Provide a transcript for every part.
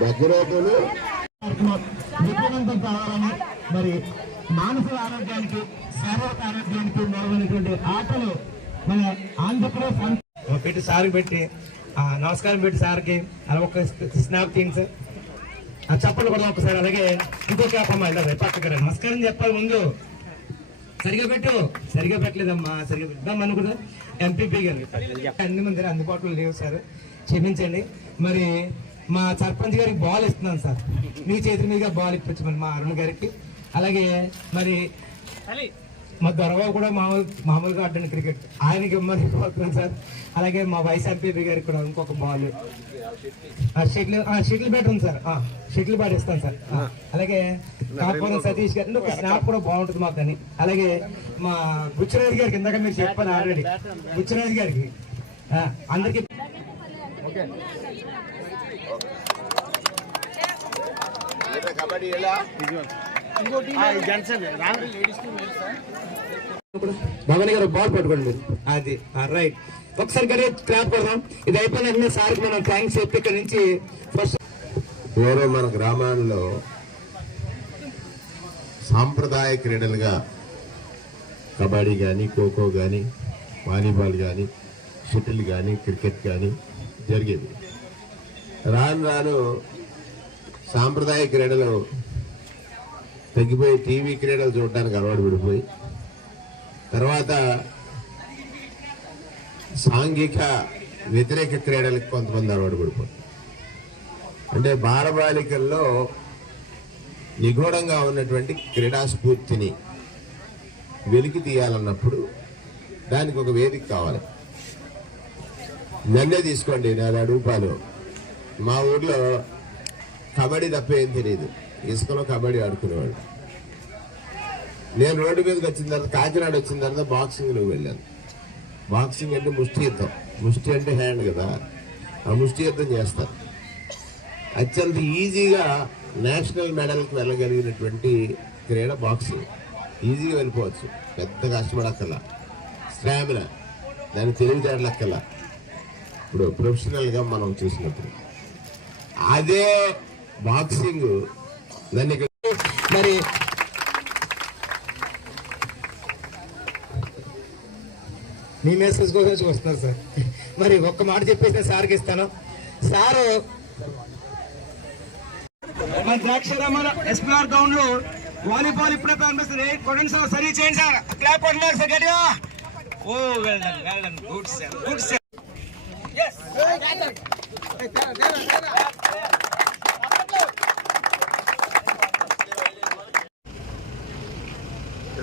దగ్గరేతులు విజయవంతం కావాలని మరి మానసిక ఆరోగ్యానికి శారీరక ఆరోగ్యానికి మెరుగైనటువంటి ఆటలు మన ఆంధ్రప్రదేశ్ పెట్టి సార్కి పెట్టి ఆ, నమస్కారం పెట్టి సార్కి అలా ఒక స్నాప్ ఆ చప్పలు కూడా ఒకసారి అలాగే ఇంకొక అమ్మ ఇలా పక్కకి. నమస్కారం చెప్పాలి ముందు. సరిగా పెట్టు. సరిగా పెట్టలేదమ్మా సరిగా పెట్టామని కూడా ఎంపీపీ గారు. అన్ని మంది అందుబాటులో లేవు సార్. క్షమించండి. మరి మా సర్పంచ్ గారికి బాల్ ఇస్తున్నాను సార్. మీ చేతి మీద బాల్ ఇప్పించమని మా అరుణ్ గారికి. అలాగే మరి మా దొరబాబు కూడా మామూలు మామూలుగా ఆడిన క్రికెట్ ఆయనకి మరి ఇవ్వబోతున్నాను సార్. అలాగే మా వైస్ ఎంపీ గారికి కూడా ఇంకొక బాల్ షటిల్ షటిల్ బ్యాట్ ఉంది సార్. షటిల్ బ్యాట్ ఇస్తాను సార్. అలాగే కాకపోతే సతీష్ గారి ఒక స్నాప్ కూడా బాగుంటుంది మాకు అని అలాగే మా బుచ్చరాజు గారికి ఇందాక మీరు చెప్పాను ఆల్రెడీ బుచ్చరాజు గారికి. ఆ, అందరికీ కబడ్డీ ఎలా? భవన్ గారు బాల్ పట్టుకోండి అది రైట్. ఒకసారి గారి క్లాప్ కొడదాం. ఇది అయిపోయిన వెంటనే సార్కి మనం థ్యాంక్స్ చెప్పి ఇక్కడ నుంచి ఫస్ట్ పూర్వం మన గ్రామాల్లో సాంప్రదాయ క్రీడలుగా కబడ్డీ కానీ ఖోఖో కానీ వాలీబాల్ కానీ షటిల్ కానీ క్రికెట్ కానీ జరిగేది రాను రాను సాంప్రదాయ క్రీడలు తగ్గిపోయి టీవీ క్రీడలు చూడడానికి అలవాటు పడిపోయి తర్వాత సాంఘిక వ్యతిరేక క్రీడలకు కొంతమంది అలవాటు పడిపోయి. అంటే బాలబాలికల్లో నిగూఢంగా ఉన్నటువంటి క్రీడాస్ఫూర్తిని వెలికి తీయాలన్నప్పుడు దానికి ఒక వేదిక కావాలి. నన్నే తీసుకోండి నాలుగు రూపాయలు మా ఊర్లో కబడ్డీ తప్ప ఏం తెలియదు ఇసుకలో కబడ్డీ ఆడుకునేవాడు. నేను రోడ్డు మీదకి వచ్చిన తర్వాత కాకినాడ వచ్చిన తర్వాత బాక్సింగ్లో వెళ్ళాను. బాక్సింగ్ అంటే ముష్టి యుద్ధం ముష్టి అంటే హ్యాండ్ కదా. ఆ ముష్టి యుద్ధం చేస్తారు. అత్యంత ఈజీగా నేషనల్ మెడల్కి వెళ్ళగలిగినటువంటి క్రీడ బాక్సింగ్ ఈజీగా వెళ్ళిపోవచ్చు. పెద్ద కష్టపడక్కల స్టామినా దాని తెలివితేటలక్కల ఇప్పుడు ప్రొఫెషనల్గా మనం చూసినప్పుడు. అదే బాక్సింగ్ దాన్ని మరి మీ మెసేజ్ కోసం చూస్తున్నారు సార్. మరి ఒక్క మాట చెప్పేసి సార్కి ఇస్తాను. సారు మన ద్రాక్షారామల ఎస్పీఆర్ గ్రౌండ్లో వాలీబాల్ ఇప్పుడే ప్రారంభిస్తుంది. కొడండి సార్ సరి చేయండి సార్. క్లాప్ కొట్టలేదు సార్ గట్టిగా. ఓ well done well done. Good sir good sir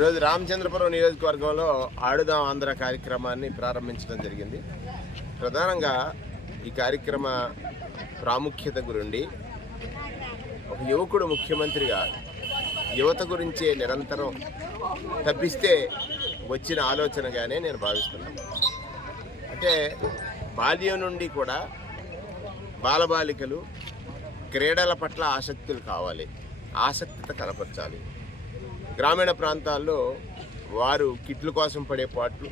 ఈరోజు రామచంద్రపురం నియోజకవర్గంలో ఆడుదాం ఆంధ్ర కార్యక్రమాన్ని ప్రారంభించడం జరిగింది. ప్రధానంగా ఈ కార్యక్రమ ప్రాముఖ్యత గురుండి ఒక యువకుడు ముఖ్యమంత్రిగా యువత గురించే నిరంతరం తప్పిస్తే వచ్చిన ఆలోచనగానే నేను భావిస్తున్నాను. అంటే బాల్యం నుండి కూడా బాలబాలికలు క్రీడల పట్ల ఆసక్తులు కావాలి ఆసక్తిత కనపరచాలి గ్రామీణ ప్రాంతాల్లో వారు కిట్ల కోసం పడే పాటలు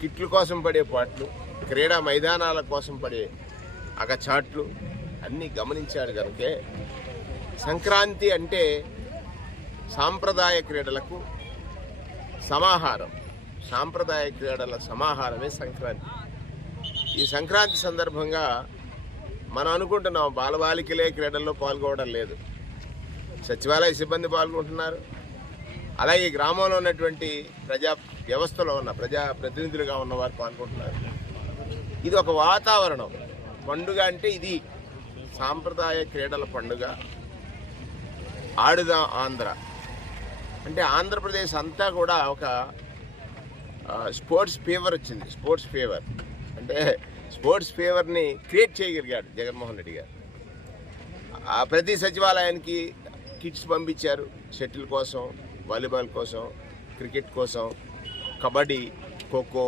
కిట్ల కోసం పడే పాటలు క్రీడా మైదానాల కోసం పడే అగచాట్లు అన్నీ గమనించాడు కనుకే సంక్రాంతి అంటే సాంప్రదాయ క్రీడలకు సమాహారం. సాంప్రదాయ క్రీడల సమాహారమే సంక్రాంతి. ఈ సంక్రాంతి సందర్భంగా మనం అనుకుంటున్నాం బాలబాలికలే క్రీడల్లో పాల్గొనడం లేదు. సచివాలయ సిబ్బంది పాల్గొంటున్నారు. అలాగే గ్రామంలో ఉన్నటువంటి ప్రజా వ్యవస్థలో ఉన్న ప్రజా ప్రతినిధులుగా ఉన్నవారు పాల్గొంటున్నారు. ఇది ఒక వాతావరణం. పండుగ అంటే ఇది సాంప్రదాయ క్రీడల పండుగ. ఆడుదాం ఆంధ్ర. అంటే ఆంధ్రప్రదేశ్ అంతా కూడా ఒక స్పోర్ట్స్ ఫీవర్ వచ్చింది. Sports fever. అంటే స్పోర్ట్స్ ఫీవర్ని క్రియేట్ చేయగలిగాడు జగన్మోహన్ రెడ్డి గారు. ఆ ప్రతి సచివాలయానికి కిట్స్ పంపించారు. షటిల్ కోసం వాలీబాల్ కోసం క్రికెట్ కోసం కబడ్డీ ఖోఖో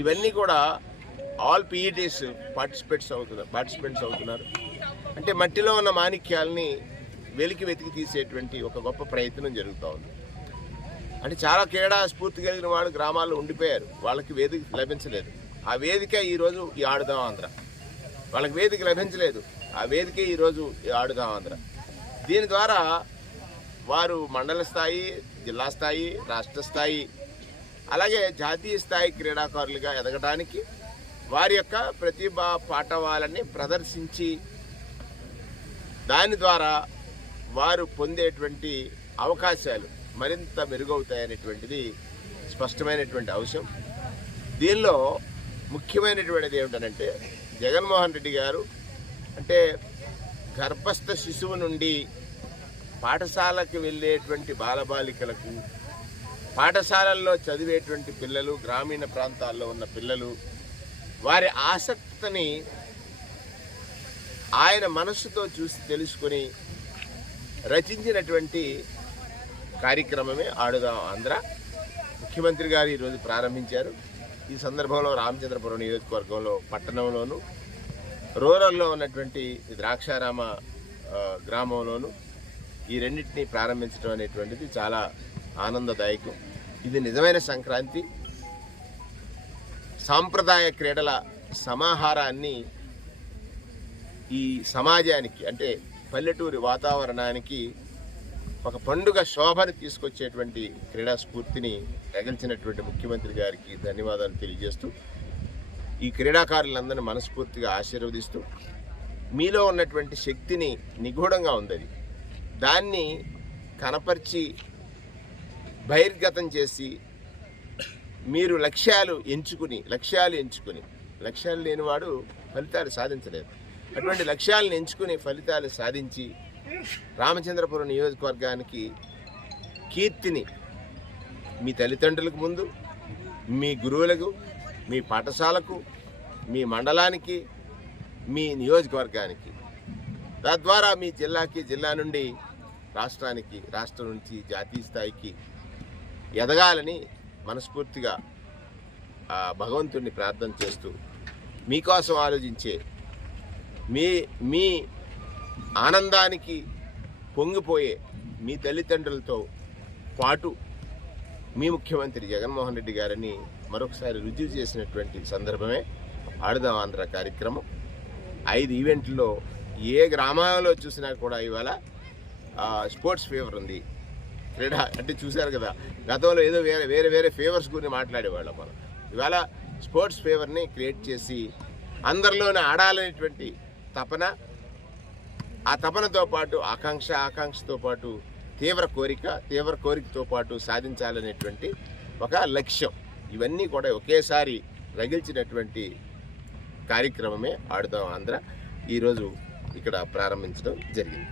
ఇవన్నీ కూడా ఆల్ పీఈటీస్ పార్టిసిపేట్స్ అవుతున్నారు పార్టిసిపెంట్స్ అవుతున్నారు. అంటే మట్టిలో ఉన్న మాణిక్యాలని వెలికి వెతికి తీసేటువంటి ఒక గొప్ప ప్రయత్నం జరుగుతూ ఉంది. అంటే చాలా క్రీడా స్ఫూర్తి కలిగిన వాళ్ళు గ్రామాల్లో ఉండిపోయారు. వాళ్ళకి వేదిక లభించలేదు. ఆ వేదిక ఈరోజు ఈ ఆడుదాం ఆంధ్ర. వాళ్ళకి వేదిక లభించలేదు. ఆ వేదిక ఈరోజు ఈ ఆడుదాం ఆంధ్ర. దీని ద్వారా వారు మండల స్థాయి జిల్లా స్థాయి రాష్ట్ర స్థాయి అలాగే జాతీయ స్థాయి క్రీడాకారులుగా ఎదగడానికి వారి యొక్క ప్రతిభా పాఠవాలని ప్రదర్శించి దాని ద్వారా వారు పొందేటువంటి అవకాశాలు మరింత మెరుగవుతాయనేటువంటిది స్పష్టమైనటువంటి అంశం. దీనిలో ముఖ్యమైనటువంటిది ఏమిటనంటే జగన్మోహన్ రెడ్డి గారు అంటే గర్భస్థ శిశువు నుండి పాఠశాలకు వెళ్ళేటువంటి బాలబాలికలకు పాఠశాలల్లో చదివేటువంటి పిల్లలు గ్రామీణ ప్రాంతాల్లో ఉన్న పిల్లలు వారి ఆసక్తిని ఆయన మనస్సుతో చూసి తెలుసుకొని రచించినటువంటి కార్యక్రమమే ఆడుదాం ఆంధ్ర. ముఖ్యమంత్రి గారు ఈరోజు ప్రారంభించారు. ఈ సందర్భంలో రామచంద్రపురం నియోజకవర్గంలో పట్టణంలోను రూరల్లో ఉన్నటువంటి ద్రాక్షారామ గ్రామంలోను ఈ రెండింటిని ప్రారంభించడం అనేటువంటిది చాలా ఆనందదాయకం. ఇది నిజమైన సంక్రాంతి. సాంప్రదాయ క్రీడల సమాహారాన్ని ఈ సమాజానికి అంటే పల్లెటూరి వాతావరణానికి ఒక పండుగ శోభని తీసుకొచ్చేటువంటి క్రీడా స్ఫూర్తిని రగిల్చినటువంటి ముఖ్యమంత్రి గారికి ధన్యవాదాలు తెలియజేస్తూ ఈ క్రీడాకారులందరినీ మనస్ఫూర్తిగా ఆశీర్వదిస్తూ మీలో ఉన్నటువంటి శక్తిని నిగూఢంగా ఉంది దాన్ని కనపరిచి బహిర్గతం చేసి మీరు లక్ష్యాలు ఎంచుకుని లక్ష్యాలు ఎంచుకుని లక్ష్యాలు లేనివాడు ఫలితాలు సాధించలేదు అటువంటి లక్ష్యాలను ఎంచుకుని ఫలితాలు సాధించి రామచంద్రపురం నియోజకవర్గానికి కీర్తిని మీ తల్లిదండ్రులకు ముందు మీ గురువులకు మీ పాఠశాలకు మీ మండలానికి మీ నియోజకవర్గానికి. తద్వారా మీ జిల్లాకి జిల్లా నుండి రాష్ట్రానికి రాష్ట్రం నుంచి జాతీయ స్థాయికి ఎదగాలని మనస్ఫూర్తిగా భగవంతుడిని ప్రార్థన చేస్తూ మీకోసం ఆలోచించే మీ మీ ఆనందానికి పొంగిపోయే మీ తల్లిదండ్రులతో పాటు మీ ముఖ్యమంత్రి జగన్మోహన్ రెడ్డి గారిని మరొకసారి రుజువు చేసినటువంటి సందర్భమే ఆడుదాం ఆంధ్ర కార్యక్రమం. ఐదు ఈవెంట్లో ఏ గ్రామాలలో చూసినా కూడా ఇవాళ స్పోర్ట్స్ ఫీవర్ ఉంది. క్రీడ అంటే చూశారు కదా గతంలో ఏదో వేరే వేరే వేరే ఫేవర్స్ గురించి మాట్లాడేవాళ్ళం మనం. ఇవాళ స్పోర్ట్స్ ఫేవర్ని క్రియేట్ చేసి అందరిలోనే ఆడాలనేటువంటి తపన ఆ తపనతో పాటు ఆకాంక్ష ఆకాంక్షతో పాటు తీవ్ర కోరిక తీవ్ర కోరికతో పాటు సాధించాలనేటువంటి ఒక లక్ష్యం. ఇవన్నీ కూడా ఒకేసారి రగిల్చినటువంటి కార్యక్రమమే ఆడుదాం ఆంధ్ర. ఈరోజు ఇక్కడ ప్రారంభించడం జరిగింది.